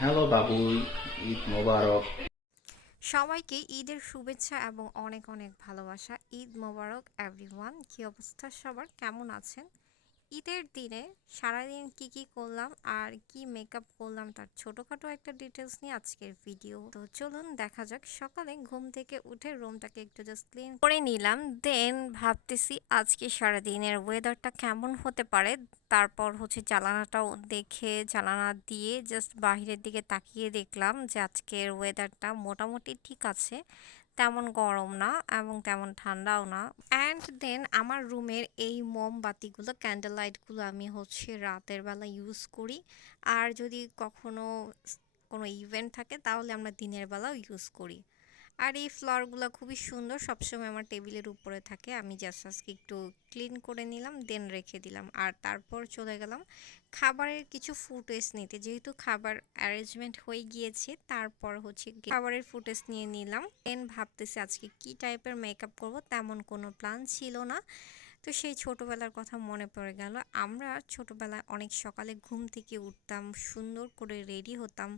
Hello Babul, Eid মোবারক। সবাইকে ঈদের শুভেচ্ছা এবং অনেক অনেক ভালোবাসা। ঈদ মোবারক এভরিওয়ান। কি অবস্থা সবার, কেমন আছেন? ঈদের দিনে সারাদিন কি কি করলাম আর কি মেকআপ করলাম তার ছোটখাটো একটা ডিটেলস নিয়ে আজকের ভিডিও। তো চলুন দেখা যাক। সকালে ঘুম থেকে উঠে রুমটাকে একটু জাস্ট ক্লিন করে নিলাম। দেন ভাবতেছি আজকে সারাদিনের ওয়েদারটা কেমন হতে পারে। তারপর হচ্ছে জানালাটাও দেখে জানালা দিয়ে জাস্ট বাহিরের দিকে তাকিয়ে দেখলাম যে আজকের ওয়েদারটা মোটামুটি ঠিক আছে, তেমন গরম না এবং তেমন ঠান্ডাও না। অ্যান্ড দেন আমার রুমের এই মোমবাতিগুলো, ক্যান্ডেল লাইটগুলো আমি হচ্ছে রাতের বেলা ইউজ করি। আর যদি কখনো কোনো ইভেন্ট থাকে তাহলে আমরা দিনের বেলাও ইউজ করি। আর এই ফ্লাওয়ারগুলো খুবই সুন্দর, সবসময় আমার টেবিলের উপরে থাকে। আমি জাস্ট আজকে একটু ক্লিন করে নিলাম, দেন রেখে দিলাম। আর তারপর চলে গেলাম খাবারের কিছু ফুটেজ নিতে। যেহেতু খাবার অ্যারেঞ্জমেন্ট হয়ে গিয়েছে, তারপর হচ্ছে খাবারের ফুটেজ নিয়ে নিলাম। দেন ভাবতেছি আজকে কি টাইপের মেকআপ করব, তেমন কোনো প্ল্যান ছিল না। তো সেই ছোটবেলার কথা মনে পড়ে গেল। আমরা ছোটবেলায় অনেক সকালে ঘুম থেকে উঠতাম, সুন্দর করে রেডি হতাম।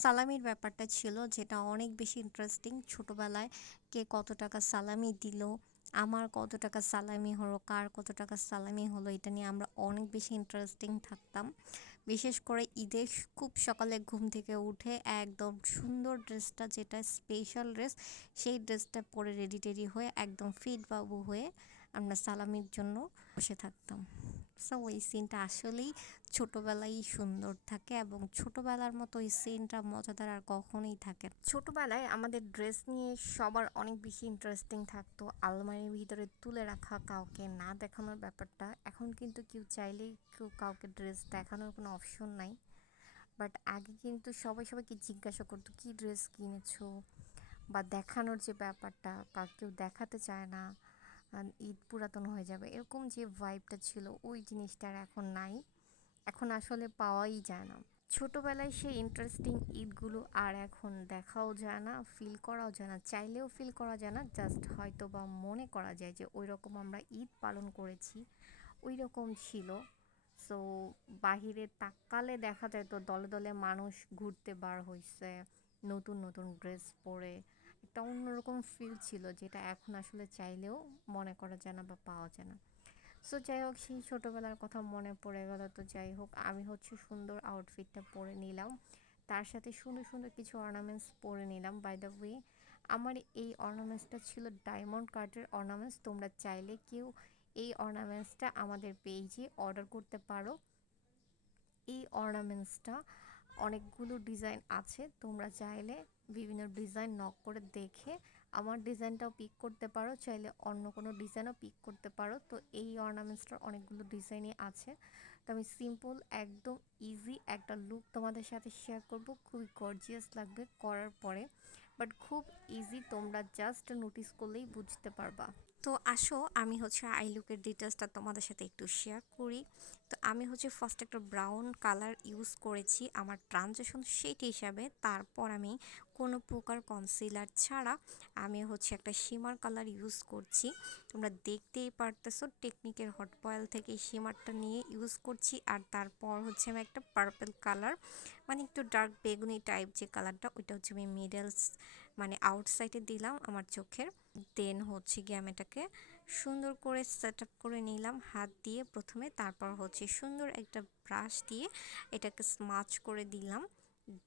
সালামির ব্যাপারটা ছিল যেটা অনেক বেশি ইন্টারেস্টিং। ছোটবেলায় কে কত টাকা সালামি দিল, আমার কত টাকা সালামি হলো, কার কত টাকা সালামি হলো, এটা নিয়ে আমরা অনেক বেশি ইন্টারেস্টিং থাকতাম। বিশেষ করে ঈদে খুব সকালে ঘুম থেকে উঠে একদম সুন্দর ড্রেসটা, যেটা স্পেশাল ড্রেস, সেই ড্রেসটা পরে রেডি টেডি হয়ে একদম ফিট বাবু হয়ে আমরা সালামির জন্য বসে থাকতাম। সো ওই সিনটা আসলেই ছোটবেলায় সুন্দর থাকে এবং ছোটবেলার মতো ওই সিনটা মজাদার আর কখনোই থাকে না। ছোটবেলায় আমাদের ড্রেস নিয়ে সবার অনেক বেশি ইন্টারেস্টিং থাকতো। আলমারির ভিতরে তুলে রাখা, কাউকে না দেখানোর ব্যাপারটা। এখন কিন্তু কেউ চাইলেই কেউ কাউকে ড্রেস দেখানোর কোনো অপশন নাই। বাট আগে কিন্তু সবাই সবাইকে জিজ্ঞাসা করতো কি ড্রেস কিনেছো, বা দেখানোর যে ব্যাপারটা, কেউ দেখাতে চায় না, ঈদ পুরাতন হয়ে যাবে, এরকম যে ভাইবটা ছিল ওই জিনিসটা আর এখন নাই। এখন আসলে পাওয়াই যায় না। ছোটবেলায় সেই ইন্টারেস্টিং ঈদগুলো আর এখন দেখাও যায় না, ফিল করাও যায় না, চাইলেও ফিল করা যায় না। জাস্ট হয়তো বা মনে করা যায় যে ওই রকম আমরা ঈদ পালন করেছি, ওই রকম ছিল। সো বাহিরে তাকালে দেখা যায় তো দলে দলে মানুষ ঘুরতে বার হইছে নতুন নতুন ড্রেস পরে। একটা অন্যরকম ফিল ছিল যেটা এখন আসলে চাইলেও মনে করা যায় না বা পাওয়া যায় না। সো যাই হোক, সেই ছোটোবেলার কথা মনে পড়ে গেল। তো যাই হোক, আমি হচ্ছে সুন্দর আউটফিটটা পরে নিলাম, তার সাথে সুন্দর সুন্দর কিছু অর্নামেন্টস পরে নিলাম। বাই দ্য ওয়ে, আমার এই অর্নামেন্টসটা ছিল ডায়মন্ড কাটের অর্নামেন্টস। তোমরা চাইলে কেউ এই অর্নামেন্টসটা আমাদের পেজে অর্ডার করতে পারো। এই অর্নামেন্টসটা অনেকগুলো ডিজাইন আছে, তোমরা চাইলে বিভিন্ন ডিজাইন নক করে দেখে আমার ডিজাইনটাও পিক করতে পারো, চাইলে অন্য কোনো ডিজাইনও পিক করতে পারো। তো এই অর্নামেন্টসটার অনেকগুলো ডিজাইনই আছে। তো আমি সিম্পল একদম ইজি একটা লুক তোমাদের সাথে শেয়ার করব, খুবই গর্জিয়াস লাগবে করার পরে, বাট খুব ইজি, তোমরা জাস্ট নোটিস করলেই বুঝতে পারবা। তো আসো আমি হচ্ছে আই লুকের ডিটেলসটা তোমাদের সাথে একটু শেয়ার করি। তো আমি হচ্ছে ফার্স্ট একটা ব্রাউন কালার ইউজ করেছি আমার ট্রানজেকশন শেড হিসাবে। তারপর আমি কোনো প্রকার কনসিলার ছাড়া আমি হচ্ছে একটা শিমার কালার ইউজ করছি। তোমরা দেখতেই পারতেছো টেকনিকের হট পয়েল থেকে শিমারটা নিয়ে ইউজ করছি। আর তারপর হচ্ছে আমি একটা পার্পল কালার, মানে একটু ডার্ক বেগুনি টাইপ যে কালারটা, ওইটা হচ্ছে আমি মিডলস মানে আউটসাইডে দিলাম আমার চোখের। দেন হচ্ছে গিয়ে আমি এটাকে সুন্দর করে সেট আপ করে নিলাম হাত দিয়ে প্রথমে, তারপর হচ্ছে সুন্দর একটা ব্রাশ দিয়ে এটাকে স্মাচ করে দিলাম।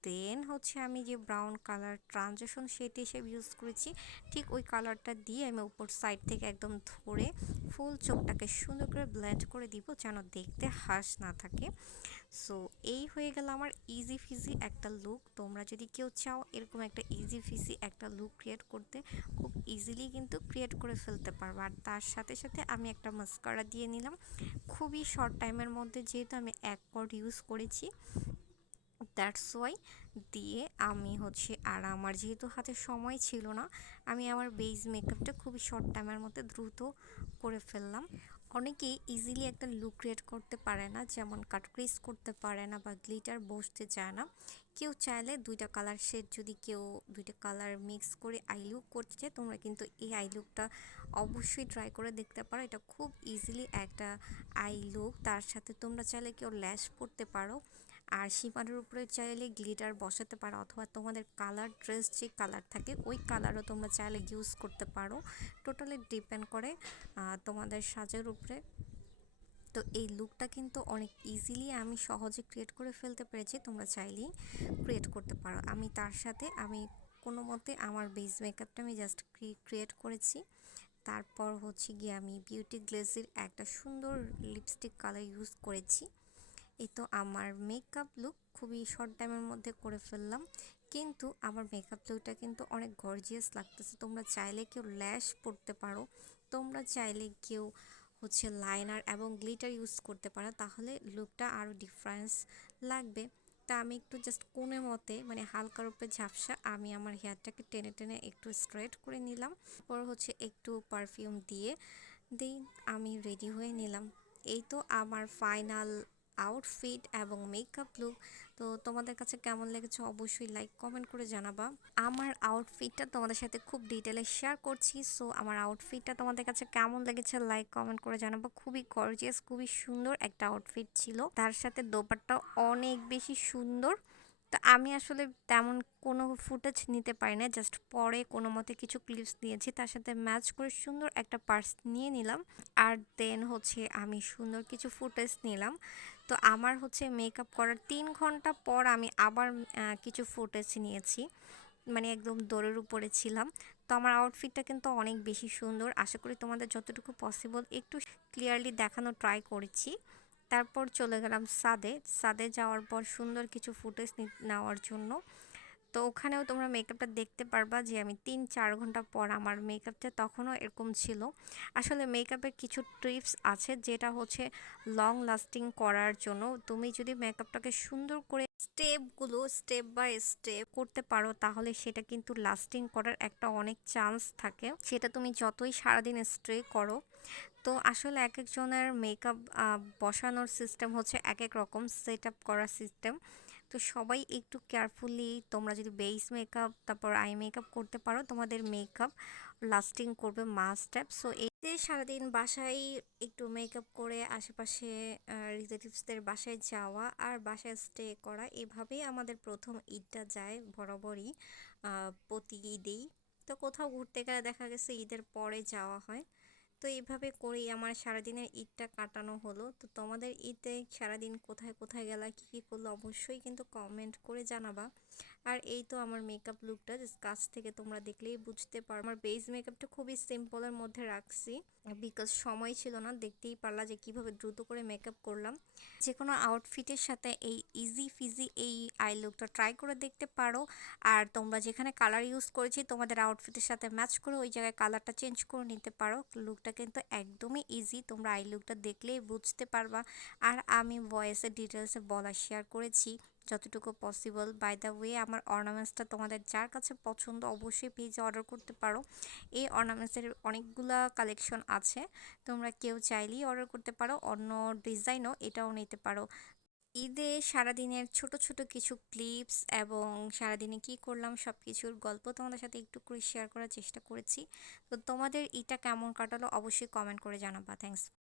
দেন হচ্ছে আমি যে ব্রাউন কালার ট্রানজেকশন শেড হিসেবে ইউজ করেছি, ঠিক ওই কালারটা দিয়ে আমি উপর সাইড থেকে একদম ধরে ফুল চোখটাকে সুন্দর করে ব্লেন্ড করে দিব যেন দেখতে হাস না থাকে। সো এই হয়ে গেল আমার ইজি ফিজি একটা লুক। তোমরা যদি কেউ চাও এরকম একটা ইজি ফিজি একটা লুক ক্রিয়েট করতে, খুব ইজিলি কিন্তু ক্রিয়েট করে ফেলতে পারবো। আর তার সাথে সাথে আমি একটা মাস্কারা দিয়ে নিলাম খুবই শর্ট টাইমের মধ্যে, যেহেতু আমি এক কট ইউজ করেছি, দ্যাটস ওয়াই দিয়ে আমি হচ্ছে। আর আমার যেহেতু হাতে সময় ছিল না, আমি আমার বেস মেকআপটা খুবই শর্ট টাইমের মধ্যে দ্রুত করে ফেললাম। অনেকেই ইজিলি একটা লুক ক্রিয়েট করতে পারে না, যেমন কাট ক্রিজ করতে পারে না বা গ্লিটার বসতে চায় না। কেউ চাইলে দুইটা কালার শেড, যদি কেউ দুইটা কালার মিক্স করে আই লুক করতে চায়, তোমরা কিন্তু এই আই লুকটা অবশ্যই ট্রাই করে দেখতে পারো। এটা খুব ইজিলি একটা আই লুক। তার সাথে তোমরা চাইলে কেউ ল্যাশ পরতে পারো। আর সীমানার উপরে চাইলে গ্লিটার বসাতে পারো, অথবা তোমাদের কালার ড্রেস যে কালার থাকে ওই কালারও তোমরা চাইলে ইউজ করতে পারো। টোটালি ডিপেন্ড করে তোমাদের সাজের উপরে। তো এই লুকটা কিন্তু অনেক ইজিলি আমি সহজে ক্রিয়েট করে ফেলতে পেরেছি, তোমরা চাইলেই ক্রিয়েট করতে পারো। আমি তার সাথে কোনো মতে আমার বেস মেকআপটা আমি জাস্ট ক্রিয়েট করেছি। তারপর হচ্ছে গিয়ে আমি বিউটি গ্লেজের একটা সুন্দর লিপস্টিক কালার ইউজ করেছি। এই তো আমার মেকআপ লুক খুবই শর্ট টাইমের মধ্যে করে ফেললাম, কিন্তু আমার মেকআপ লুকটা কিন্তু অনেক গর্জিয়াস লাগতেছে। তোমরা চাইলে কেউ ল্যাশ পরতে পারো, তোমরা চাইলে কেউ হচ্ছে লাইনার এবং গ্লিটার ইউজ করতে পারো, তাহলে লুকটা আরও ডিফারেন্স লাগবে। তা আমি একটু জাস্ট কোণের মতে মানে হালকার উপরে ঝাপসা আমি আমার হেয়ারটাকে টেনে টেনে একটু স্ট্রেট করে নিলাম। তারপর হচ্ছে একটু পারফিউম দিয়ে আমি রেডি হয়ে নিলাম। এই তো আমার ফাইনাল আউটফিট এবং মেকআপ লুক। তো তোমাদের কাছে কেমন লেগেছে অবশ্যই লাইক কমেন্ট করে জানাবা। আমার আউটফিটটা তোমাদের সাথে খুব ডিটেলে শেয়ার করছি, সো আমার আউটফিটটা তোমাদের কাছে কেমন লেগেছে লাইক কমেন্ট করে জানাবা। খুবই গর্জিয়াস, খুবই সুন্দর একটা আউটফিট ছিল, তার সাথে দোপাট্টাও অনেক বেশি সুন্দর। তো আমি আসলে তেমন কোনো ফুটেজ নিতে পারি না, জাস্ট পরে কোনো মতে কিছু ক্লিপস নিয়েছি, তার সাথে ম্যাচ করে সুন্দর একটা পার্স নিয়ে নিলাম। আর দেন হচ্ছে আমি সুন্দর কিছু ফুটেজ নিলাম। তো আমার হচ্ছে মেকআপ করার 3 ঘন্টা পর আমি আবার কিছু ফুটেজ নিয়েছি, মানে একদম দৌড়ের উপরে ছিলাম। তো আমার আউটফিটটা কিন্তু অনেক বেশি সুন্দর, আশা করি তোমাদের যতটুকু পসিবল একটু ক্লিয়ারলি দেখানো ট্রাই করেছি। তারপর চলে গেলাম সাদে যাওয়ার পর সুন্দর কিছু ফুটেজ নেওয়ার জন্য। তো ওখানেও তোমরা মেকআপটা দেখতে পারবা যে আমি 3-4 ঘন্টা পর আমার মেকআপটা তখনও এরকম ছিল। আসলে মেকআপের কিছু টিপস আছে যেটা হচ্ছে লং লাস্টিং করার জন্য। তুমি যদি মেকআপটাকে সুন্দর করে স্টেপ বাই স্টেপ করতে পারো, তাহলে সেটা কিন্তু লাস্টিং করার একটা অনেক চান্স থাকে, সেটা তুমি যতই সারাদিন স্ট্রে করো। তো আসলে এক একজনের মেকআপ বসানোর সিস্টেম হচ্ছে এক এক রকম, সেট আপ করার সিস্টেম। তো সবাই একটু কেয়ারফুলি তোমরা যদি বেস মেকআপ তারপর আই মেকআপ করতে পারো, তোমাদের মেকআপ লাস্টিং করবে মাস্ট হ্যাভ। সো এতে সারাদিন বাসায় একটু মেকআপ করে আশেপাশে রিলেটিভসদের বাসায় যাওয়া আর বাসায় স্টে করা, এভাবেই আমাদের প্রথম ঈদটা যায় বরাবরই, প্রতি ঈদেই। তো কোথাও ঘুরতে গেলে দেখা গেছে ঈদের পরে যাওয়া হয়। তো এইভাবে করেই আমার সারাদিনের ঈদটা কাটানো হলো। তো তোমাদের ঈদে সারাদিন কোথায় কোথায় গেলা, কী কী করলো অবশ্যই কিন্তু কমেন্ট করে জানাবা। আর এই তো আমার মেকআপ লুকটা জাস্ট কাছ থেকে তোমরা দেখলেই বুঝতে পারো। আমার বেস মেকআপটা খুবই সিম্পলের মধ্যে রাখছি, বিকজ সময় ছিল না। দেখতেই পারলা যে কিভাবে দ্রুত করে মেকআপ করলাম। যে কোনো আউটফিটের সাথে এই ইজি ফিজি এই আই লুকটা ট্রাই করে দেখতে পারো। আর তোমরা যেখানে কালার ইউজ করেছি তোমাদের আউটফিটের সাথে ম্যাচ করে ওই জায়গায় কালারটা চেঞ্জ করে নিতে পারো। লুকটা কিন্তু একদমই ইজি, তোমরা আই লুকটা দেখলেই বুঝতে পারবা। আর আমি ভয়েসে ডিটেলসে বলা শেয়ার করেছি যতটুকু পসিবল। বাই দ্য ওয়ে আমার অর্নামেন্টসটা তোমাদের যার কাছে পছন্দ অবশ্যই পেজে অর্ডার করতে পারো। এই অর্নামেন্টসের অনেকগুলা কালেকশন আছে, তোমরা কেউ চাইলেই অর্ডার করতে পারো, অন্য ডিজাইনও এটাও নিতে পারো। ঈদে সারাদিনের ছোট ছোট কিছু ক্লিপস এবং সারাদিনে কি করলাম সব কিছুর গল্প তোমাদের সাথে একটু করে শেয়ার করার চেষ্টা করেছি। তো তোমাদের ঈদটা কেমন কাটালো অবশ্যই কমেন্ট করে জানাবা। থ্যাংকস।